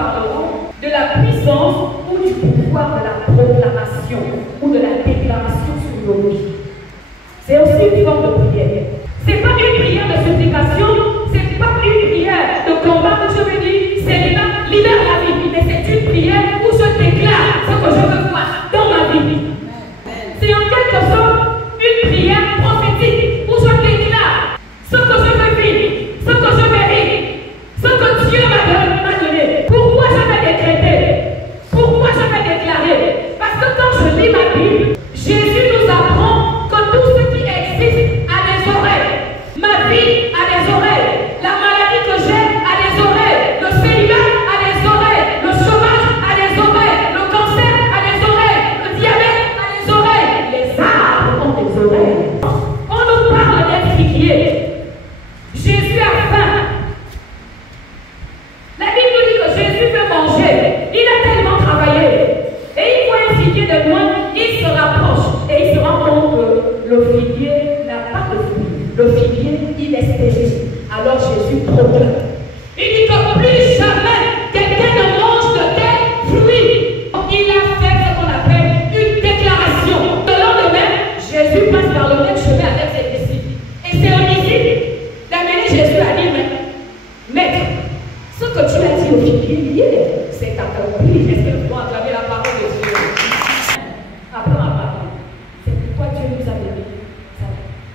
parlerons de la puissance ou du pouvoir de la proclamation ou de la déclaration sur nos vies. C'est aussi une forme de prière. Ce n'est pas une prière de supplication, ce n'est pas une prière de combat que je veux dire, c'est libère la vie, mais c'est une prière où je déclare ce que je veux voir dans ma vie. C'est en quelque sorte une prière prophétique où je déclare ce que je veux vivre, ce que je mérite, ce que Dieu m'a donné. Pourquoi je vais décréter? Pourquoi je vais déclarer? Parce que quand je lis ma Bible, Jésus nous apprend que tout ce qui existe a des oreilles. Ma vie a des oreilles. La maladie que j'ai a des oreilles. Le célibat a des oreilles. Le chômage a des oreilles. Le cancer a des oreilles. Le diabète a des oreilles. Les arbres ont des oreilles. On nous parle des figuiers. Jésus a faim. La Bible nous dit que Jésus veut manger. Il a tellement travaillé. Et il voit un figuier de loin. Il se rapproche. Et il se rend compte que le figuier n'a pas de fruits. Le figuier, il est stérile. Alors Jésus proclame. Il dit que plus jamais quelqu'un ne mange de tel fruit. Il a fait ce qu'on appelle une déclaration. Le lendemain, Jésus passe par le même chemin avec ses disciples. Et c'est aux disciples d'amener Jésus à dire, Maître, ce que tu as dit au figuier hier, c'est accompli. Est-ce que nous pouvons acclamer la parole de Dieu? Après ma parole, c'est pourquoi Dieu nous a donné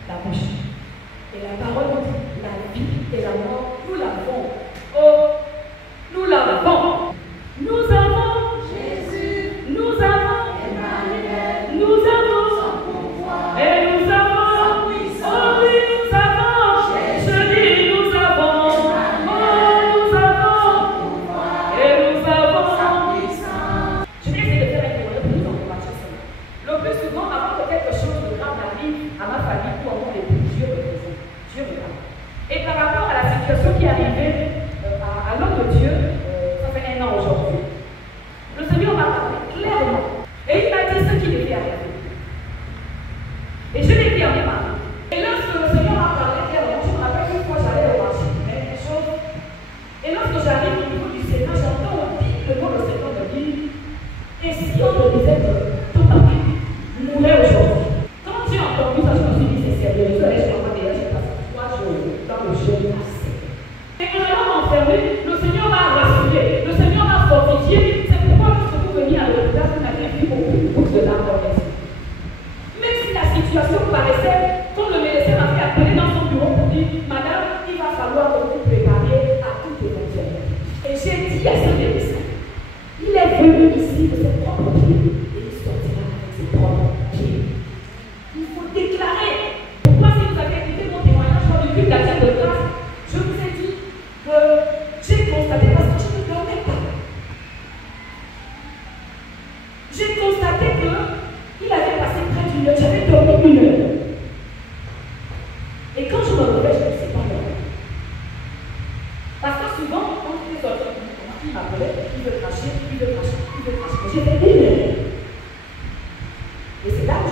la bouche. Et la parole nous dit, la vie et la mort, nous l'avons. Oh, nous l'avons. Nous avons Jésus. Nous avons Emmanuel. Nous avons son pouvoir. Et nous avons sa puissance. Oh oui, nous avons Jésus. Je dis, nous avons. Oh, nous avons son pouvoir. Et nous avons sa puissance. Je vais essayer de faire un témoignage pour nous encourager cela. Le plus souvent, avant que quelque chose de grave arrive à ma famille ou à mon époux, Dieu me présente. Dieu me parle. Et par rapport à la situation qui est arrivée à l'homme de Dieu, ça fait 1 an aujourd'hui, le Seigneur m'a parlé clairement. Et il m'a dit ce qui devait arriver. Et je l'ai dit à mes parents. Et lorsque le Seigneur m'a parlé clairement, je me rappelle une fois j'allais au marché, des choses. Et lorsque j'arrive au niveau du Sénat, j'entends audiblement le Seigneur me dire, et si on te disait que tout ta vie mourait aujourd'hui? Quand j'ai entendu ça, je me suis dit, c'est sérieux. Je allais chez ma mère, j'ai passé 3 jours dans le jeûne passé. Et en allant m'enfermer, le Seigneur m'a rassuré, le Seigneur m'a fortifié. C'est pourquoi lorsque vous veniez à l'hôpital, vous m'avez vu beaucoup de larmes dans les yeux. Même si la situation paraissait, comme le médecin m'a fait appeler dans son bureau pour dire, Madame, il va falloir que vous vous prépariez à toute éventualité. Et j'ai dit à ce médecin, il est venu ici de ses propres pieds et il sortira avec ses propres pieds. Il faut déclarer. Pourquoi, si vous avez écouté mon témoignage dans le culte d'action de grâce, je vous ai dit que j'ai constaté, parce que je ne dormais pas. J'ai constaté qu'il avait passé près d'une heure. J'avais dormi 1 heure. Et quand je me réveille, je ne sais pas dormir. Parce que souvent, quand les autres il m'appelait, il veut cracher, il veut cracher, il veut cracher. J'ai fait 1 heure. Et c'est là où